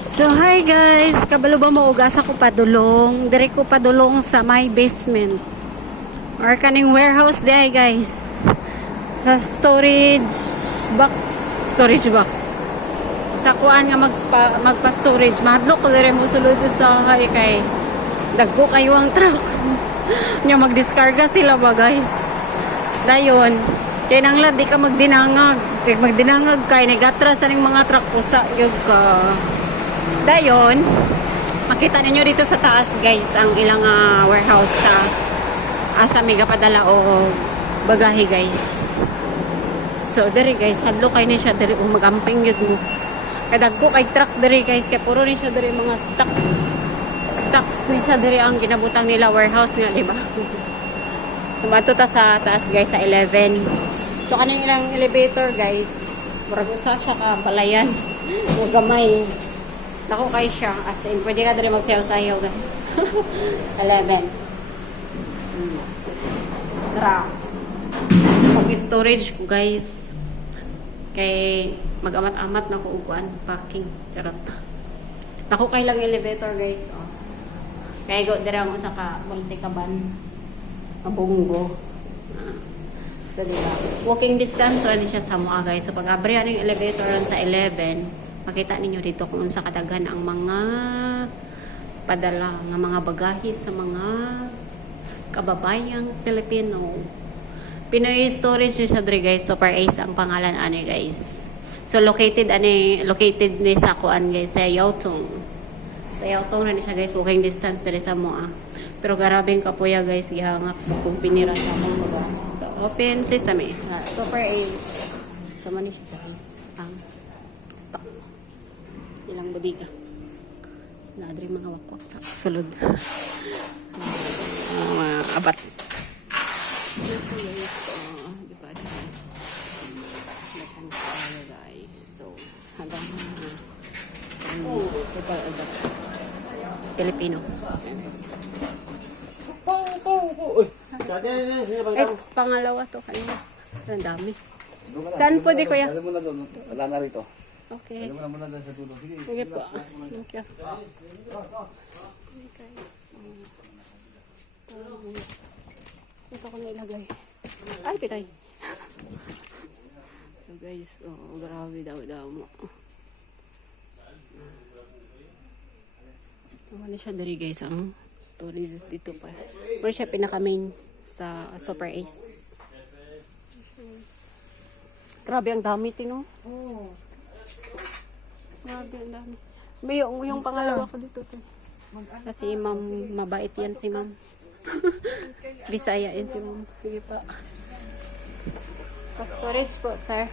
So hi guys, kabalo ba mo ugasa ko padulong, dire ko padulong sa my basement or kaning warehouse day guys. Sa storage box. Sa kuan nga magpa-storage, mahadlok ko dire mo sulod sa hay kay dagko kayo ang truck. Nya magdiskarga sila ba guys. Dayon, kay nang di ka magdinangag. Kay magdinangag kay negatras sa ning mga truck pusa yun ka. Dayon, makita ninyo dito sa taas guys ang ilang warehouse sa asa mega padala o bagahe guys. So diri guys, hadlo kay ni siya diri magamping yun mo. Kadagko kay truck diri guys, kay puro ni siya diri mga stocks ni siya diri ang ginabutang nila warehouse nga, di ba? So mato ta sa taas guys sa 11. So kaning ilang elevator guys, murag usa siya ka balayan. O gamay. Nako kay siya, as in, pwede ka dali magsayaw-sayaw guys. 11. Gra. Pag-storage ko guys, kay mag-amat-amat na ko uguan, packing, charot. Nako kay lang elevator guys, oh. Kaya go dira mo sa ka multi-kaban, kabunggo. So diba, walking distance wala ni siya sa mua guys. So pag abri ang elevator sa 11, makita ninyo dito kung sa kadaghan ang mga padala ng mga bagahe sa mga kababayang Pilipino. Pinoy storage siya dre guys. Super Ace ang pangalan ani guys. So located ni sa kuan guys sa Yautong. Sa Yautong na ni siya guys, walking distance dere sa mua. Pero garabing kapuya guys, gihangak kung pinira sa among bagahe. So open sesame. Super Ace. So man ni siya guys. Stock. Ilang bodega. Naadri mga wakwak sa sulod. Mga abat. Guys. So, hanggang Pilipino. Ay, pangalawa to kanina. Ang dami. Saan po di kuya? Wala na rito. Okay. Alam mo na muna sa dulo. Sige po. Thank you. Guys. Ito ko na ilagay. Ay, pitay. So guys, oh, grabe daw mo. Ano siya dari guys, ang stories dito pa. Pero siya pinaka-main sa Super Ace. Grabe ang dami tino. Oh. Grabe ang dami. May yung pangalawa ko dito. Kasi ma'am, mabait yan si ma'am. Bisaya yan si ma'am. Sige pa. Pa-storage po, sir.